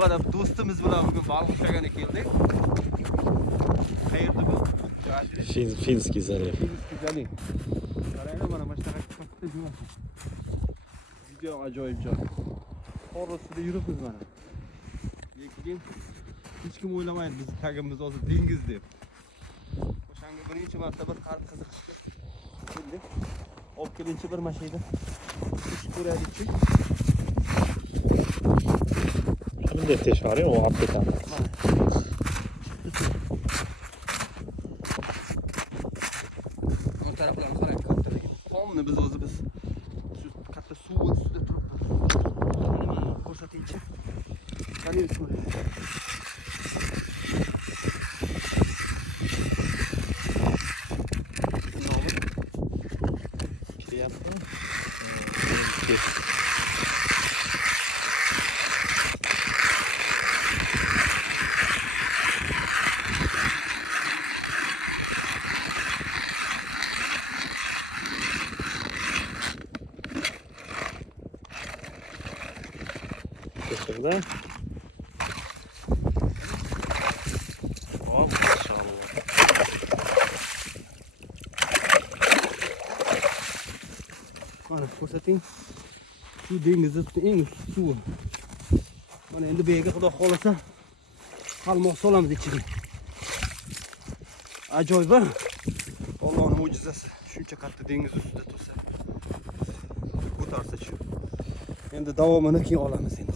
Mana do'stimiz bilan bugun baliq ushlagani keldik. Qayerda bu? Finskiy zaliv. Finskiy zaliv. Qaranglar, mana shunaqa katta joy. Juda ajoyib joy. Qor ustida yuribmiz mana. Lekin hech kim o'ylamaydi biz tagimiz hozir dengiz deb. O'shanga birinchi marta bir qarib qiziqishga keldik. Olib kelinchi bir mashina ish ko'raylik-chi. Bunday teshari o olib ketamiz. Bu taraflarni qarang, kattaligi. Qomni biz shu katta suv ustida turibmiz. Mana ko'rsatingchi. Qani ko'ring. Şurada. Oh, maşallah. Mana ko'rsating. Shu dengizning eng suvi. Mana endi bu yerga Xudo xolasa qalmoq solamiz ichiga. Ajoyib. Allohning mo'jizasi. Shuncha katta dengiz ustida tursa, ko'tarsa-chi. Endi davomini keyin olamiz endi.